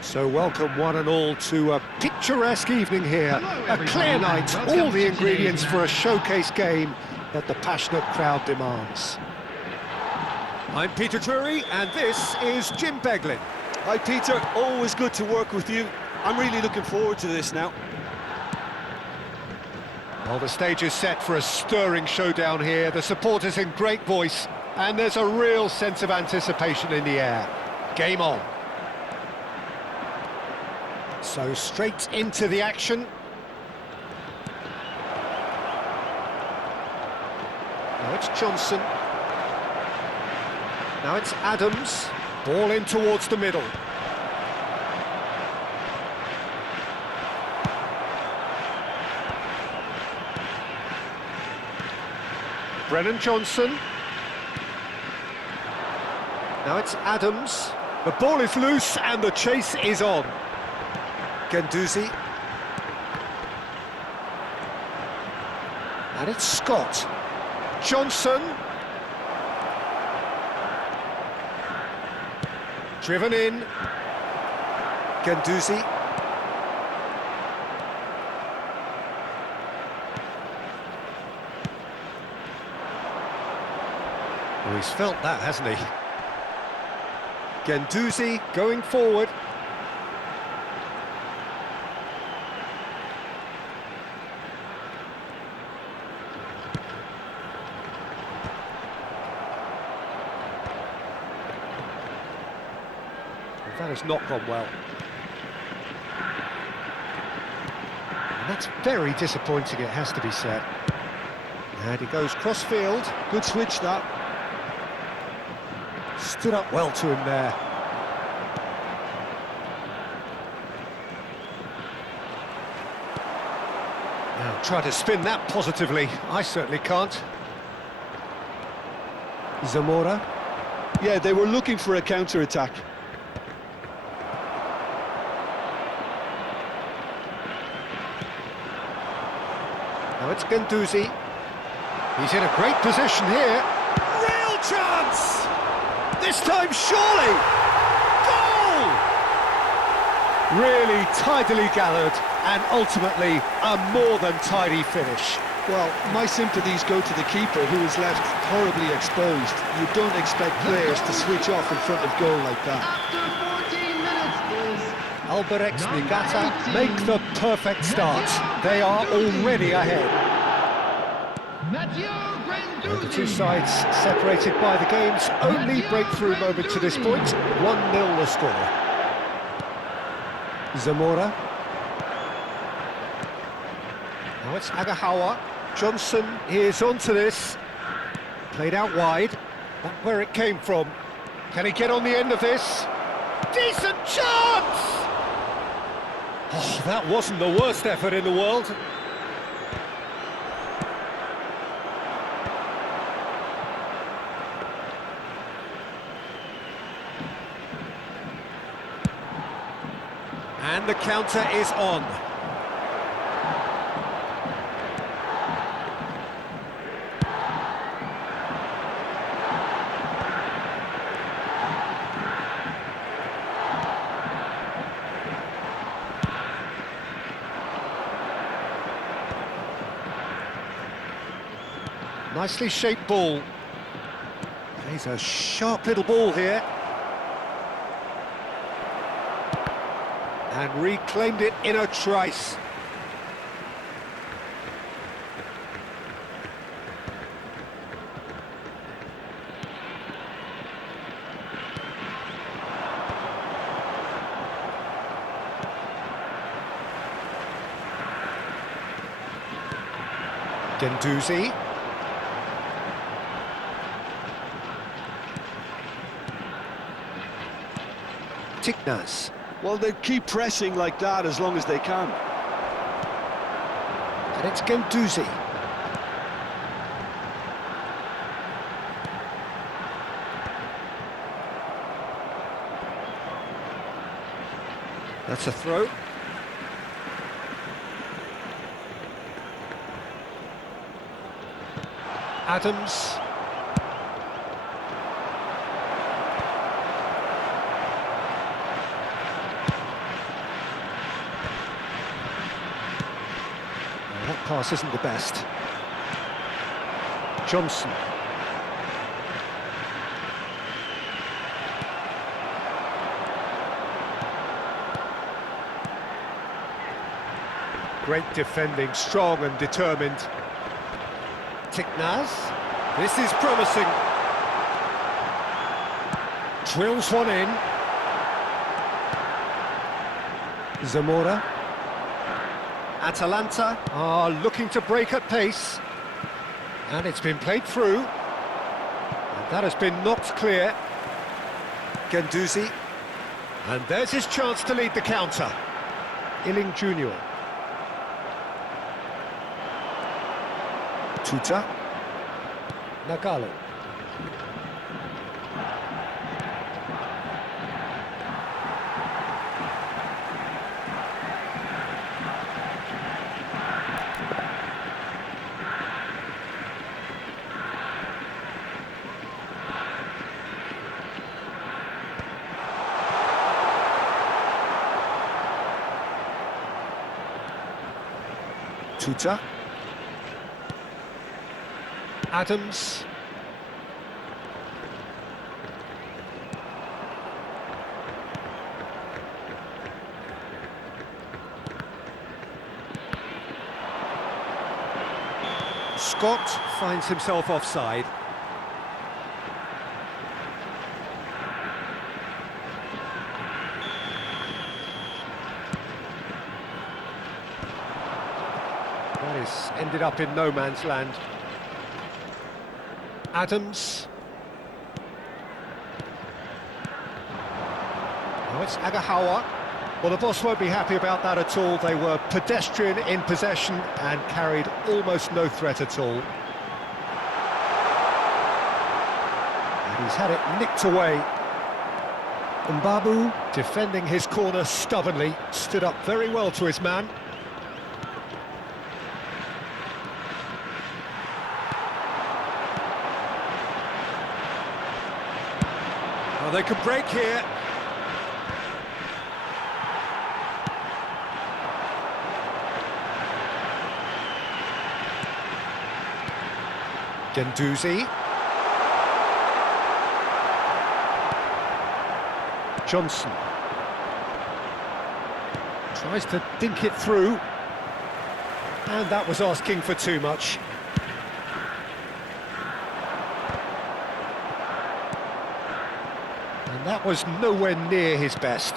So welcome one and all to a picturesque evening here, a clear night, all the ingredients for a showcase game that the passionate crowd demands. I'm Peter Drury and this is Jim Beglin. Hi Peter, always good to work with you. I'm really looking forward to this now. Well, the stage is set for a stirring showdown here, the supporters in great voice, and there's a real sense of anticipation in the air. Game on. So straight into the action. Now it's Johnson. Now it's Adams. Ball in towards the middle. Brennan Johnson. Now it's Adams. The ball is loose and the chase is on. Guendouzi. And it's Scott. Johnson. Driven in. Guendouzi. Oh, he's felt that, hasn't he? Guendouzi going forward. That has not gone well. And that's very disappointing, it has to be said. And he goes cross-field. Good switch, that. Stood up well to him there. Now try to spin that positively. I certainly can't. Zamora. Yeah, they were looking for a counter-attack. Now it's Guendouzi. He's in a great position here. Real chance! This time, surely! Goal! Really tidily gathered, and ultimately a more than tidy finish. Well, my sympathies go to the keeper, who is left horribly exposed. You don't expect players to switch off in front of goal like that. Alberex Nigata make the perfect start. They are already ahead. The two sides separated by the game's only breakthrough moment to this point. 1-0 the score. Zamora. Now it's Agahawa. Johnson is onto this. Played out wide. Not where it came from. Can he get on the end of this? Decent chance! Oh, that wasn't the worst effort in the world. And the counter is on. Nicely shaped ball. He's a sharp little ball here. And reclaimed it in a trice. Guendouzi. Tiknas. Well, they keep pressing like that as long as they can. And it's Guendouzi. That's a throw. Adams. That pass isn't the best. Johnson. Great defending, strong and determined. Tiknaz. This is promising. Drills one in. Zamora. Atalanta are looking to break at pace. And it's been played through. And that has been knocked clear. Guendouzi. And there's his chance to lead the counter. Illing Jr. Tuta. Nagalo. Tuta. Adams. Scott finds himself offside. That is ended up in no man's land. Adams. Now it's Agahawa. Well, the boss won't be happy about that at all. They were pedestrian in possession and carried almost no threat at all. And he's had it nicked away. Mbabu, defending his corner stubbornly, stood up very well to his man. Oh, they could break here. Guendouzi. Johnson. Tries to dink it through. And that was asking for too much. And that was nowhere near his best.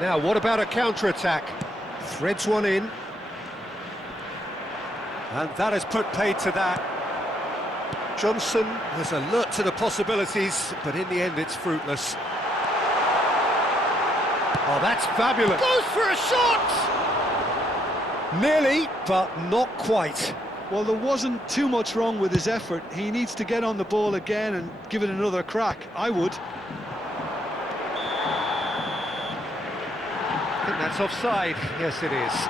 Now, what about a counter-attack? Threads one in. And that has put paid to that. Johnson was alert to the possibilities, but in the end it's fruitless. Oh, that's fabulous. Goes for a shot! Nearly, but not quite. Well, there wasn't too much wrong with his effort. He needs to get on the ball again and give it another crack. I would. I think that's offside. Yes, it is.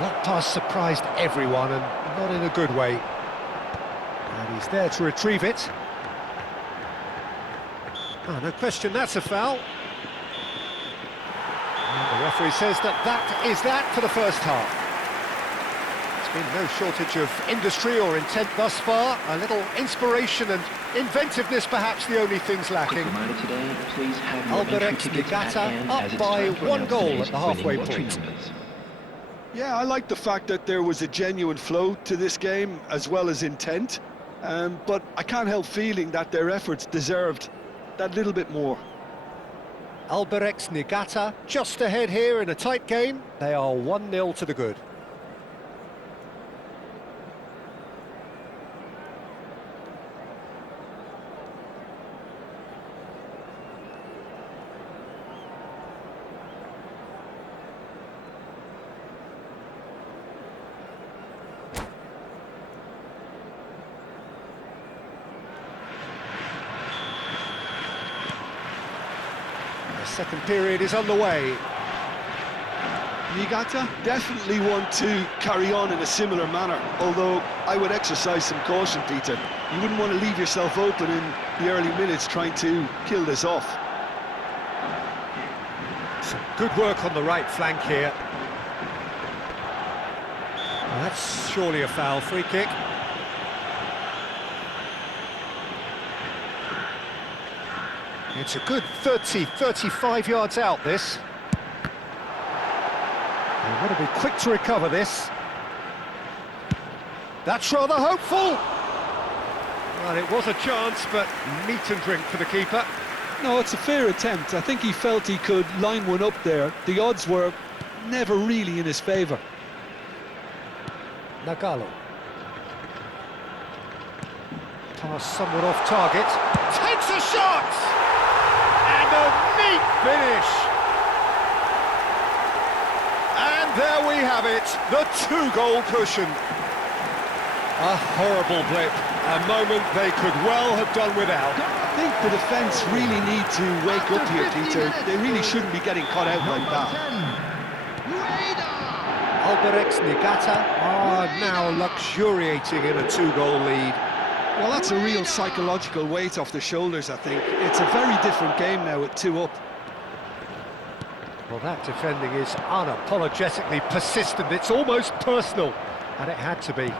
That pass surprised everyone, and not in a good way. And he's there to retrieve it. Oh, no question, that's a foul. And the referee says that is that for the first half. There's been no shortage of industry or intent thus far. A little inspiration and inventiveness, perhaps the only things lacking. Alberex Nigata up by 1 goal at the halfway point. Yeah, I like the fact that there was a genuine flow to this game, as well as intent. But I can't help feeling that their efforts deserved that little bit more. Alberex Nigata just ahead here in a tight game. They are 1-0 to the good. Second period is underway. Niigata definitely want to carry on in a similar manner, although I would exercise some caution, Peter. You wouldn't want to leave yourself open in the early minutes trying to kill this off. Some good work on the right flank here. Well, that's surely a foul. Free kick. It's a good 35 yards out, this. They've got to be quick to recover this. That's rather hopeful. Well, it was a chance, but meat and drink for the keeper. No, it's a fair attempt. I think he felt he could line one up there. The odds were never really in his favour. Nagalo. Pass somewhat off target. Takes a shot! And a neat finish! And there we have it, the two-goal cushion. A horrible blip, a moment they could well have done without. I think the defence really need to wake up here, Peter. They really shouldn't be getting caught out like that. Alberex Niigata are now luxuriating in a two-goal lead. Well, that's a real psychological weight off the shoulders, I think. It's a very different game now at 2 up. Well, that defending is unapologetically persistent. It's almost personal, and it had to be.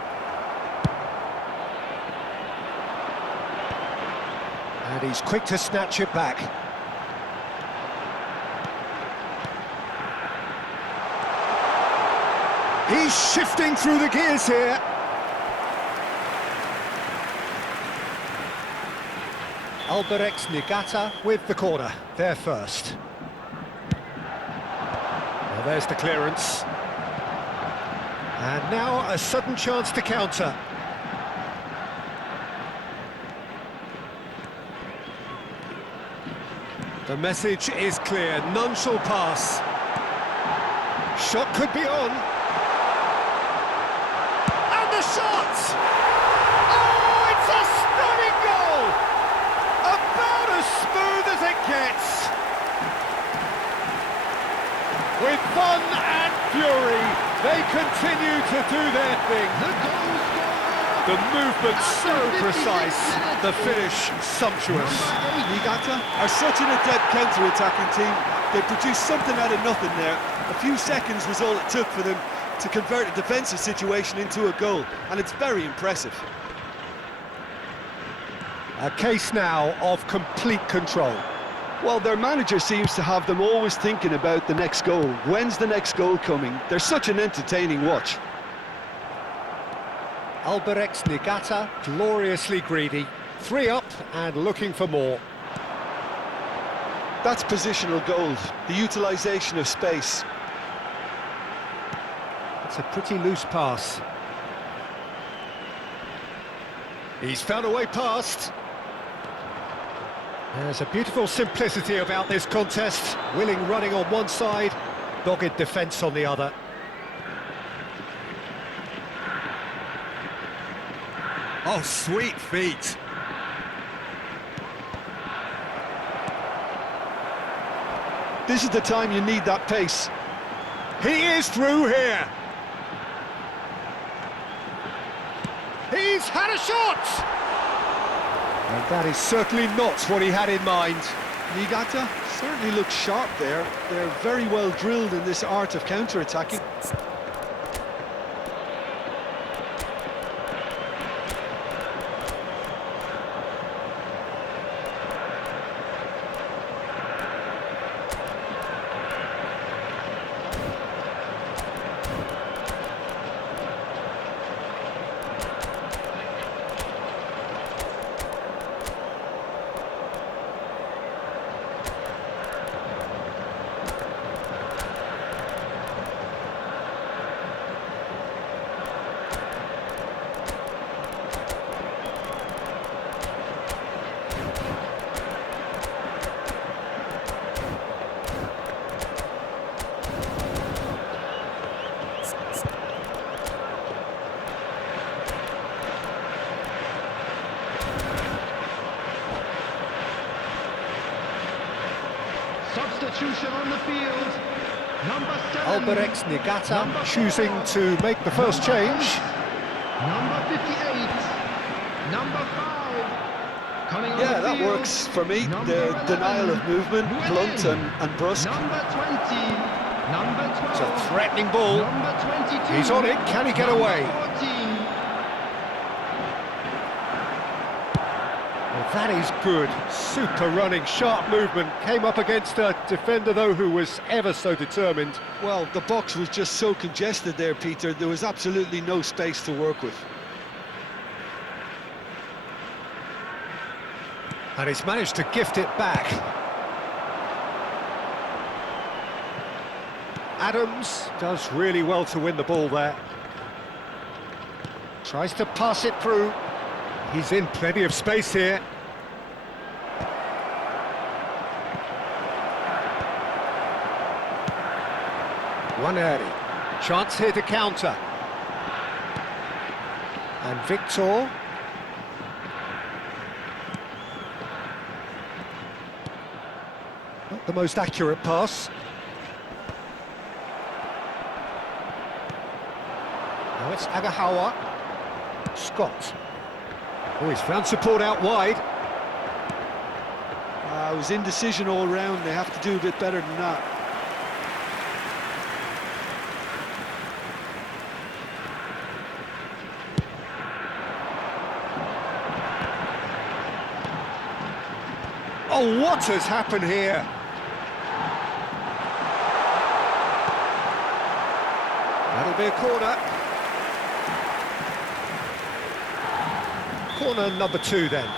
And he's quick to snatch it back. He's shifting through the gears here. Alberex Niigata with the corner, there first. Well, there's the clearance. And now a sudden chance to counter. The message is clear, none shall pass. Shot could be on. And the shot! Oh, it's a stunning goal! About as smooth as it gets. With fun and fury, they continue to do their thing. The movement so precise, the finish sumptuous. Niigata are such an adept counter-attacking team. They produced something out of nothing there. A few seconds was all it took for them to convert a defensive situation into a goal, and it's very impressive. A case now of complete control. Well, their manager seems to have them always thinking about the next goal. When's the next goal coming? They're such an entertaining watch. Alberex Niigata, gloriously greedy. 3 up and looking for more. That's positional gold, the utilisation of space. It's a pretty loose pass. He's found a way past. There's a beautiful simplicity about this contest. Willing running on one side, dogged defence on the other. Oh, sweet feet. This is the time you need that pace. He is through here. He's had a shot! And that is certainly not what he had in mind. Niigata certainly looks sharp there. They're very well drilled in this art of counter-attacking. Substitution on the field. Number 7. Alberex Nigata choosing to make the first change. Number 58. Number 5. Coming on Yeah, the that field. works for me. Number The 11, denial of movement, blunt and brusque. Number 20. Number 12. It's a threatening ball. Number 22. He's on it. Can he get away? Number 14. Well, that is good. Super running, sharp movement. Came up against a defender, though, who was ever so determined. Well, the box was just so congested there, Peter. There was absolutely no space to work with. And he's managed to gift it back. Adams does really well to win the ball there. Tries to pass it through. He's in plenty of space here. Waneri. Chance here to counter. And Victor. Not the most accurate pass. Now it's Agahawa. Scott. Oh, he's found support out wide. It was indecision all round. They have to do a bit better than that. Oh, what has happened here? That'll be a corner. Corner number 2 then.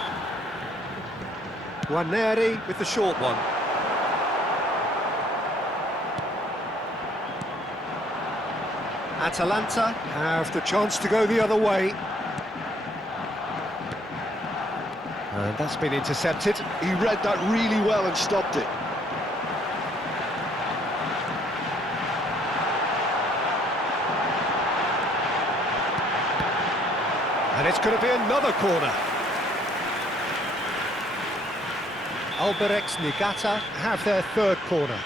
Waneri with the short one. Atalanta have the chance to go the other way. And that's been intercepted. He read that really well and stopped it. And it's going to be another corner. Alberex Nigata have their third corner.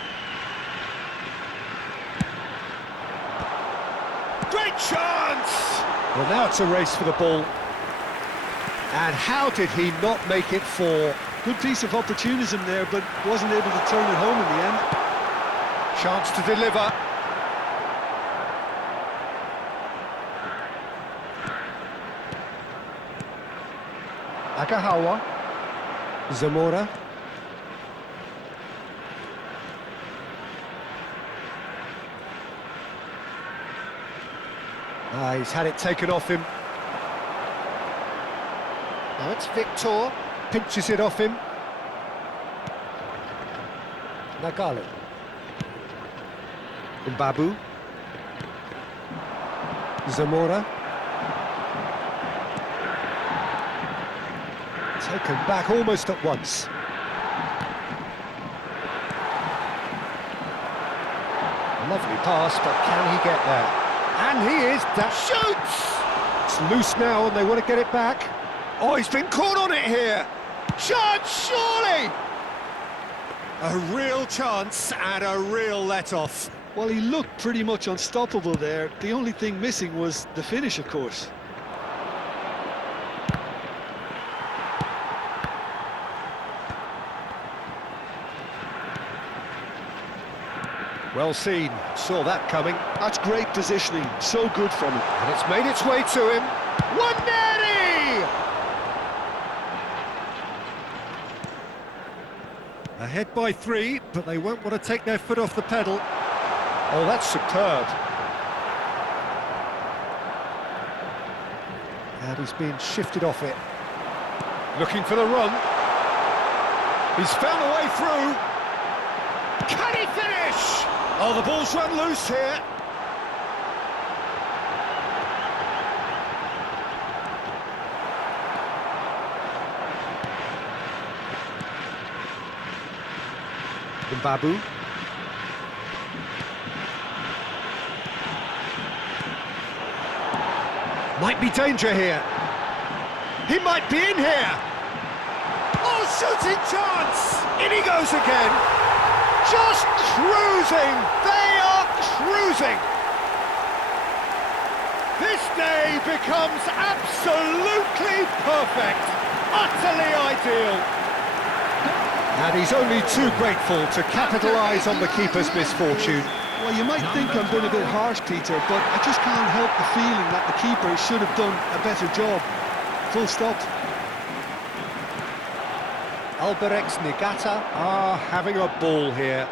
Great chance! Well, now it's a race for the ball. And how did he not make it 4? Good piece of opportunism there, but wasn't able to turn it home in the end. Chance to deliver. Agahawa. Zamora. He's had it taken off him. Now it's Victor, pinches it off him. Nagale. Mbabu. Zamora. Taken back almost at once. Lovely pass, but can he get there? And he is, that shoots! It's loose now and they want to get it back. Oh, he's been caught on it here! Chance, surely! A real chance and a real let-off. Well, he looked pretty much unstoppable there. The only thing missing was the finish, of course. Well seen, saw that coming. That's great positioning, so good from him. And it's made its way to him. Waneri! Ahead by 3, but they won't want to take their foot off the pedal. Oh, that's superb. And he's being shifted off it. Looking for the run. He's found a way through. Can he finish? Oh, the ball's run loose here. Mbabu. Might be danger here. He might be in here. Oh, shooting chance! In he goes again. just cruising! They are cruising! This day becomes absolutely perfect, utterly ideal. And he's only too grateful to capitalise on the keeper's misfortune. Well, you might think I'm being a bit harsh, Peter, but I just can't help the feeling that the keeper should have done a better job. Full stop. Albirex Nigata are having a ball here.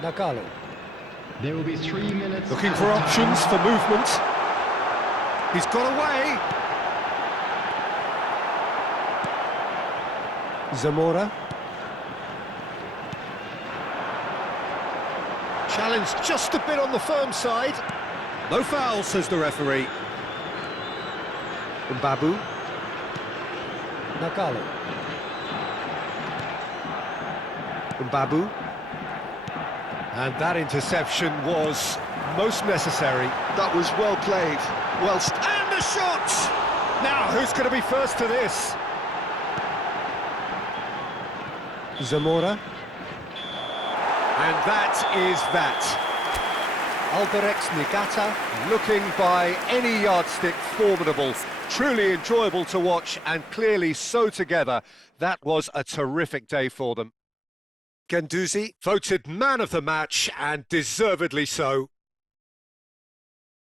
Nagalo. There will be 3 minutes. Looking for options for movement. He's got away. Zamora. Challenged just a bit on the firm side. No foul, says the referee. Mbabu. Nagalo. Mbabu. And that interception was most necessary. That was well played. Well, And a shot! Now, who's going to be first to this? Zamora. And that is that. Albirex Nigata, looking by any yardstick formidable. Truly enjoyable to watch and clearly so together. That was a terrific day for them. Guendouzi voted man of the match, and deservedly so.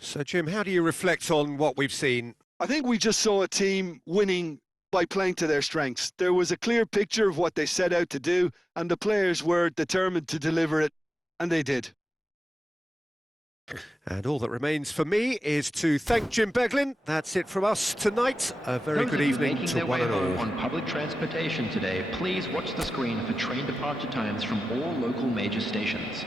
So, Jim, how do you reflect on what we've seen? I think we just saw a team winning by playing to their strengths. There was a clear picture of what they set out to do, and the players were determined to deliver it, and they did. And all that remains for me is to thank Jim Beglin. That's it from us tonight. A very good evening to one and all. On public transportation today, please watch the screen for train departure times from all local major stations.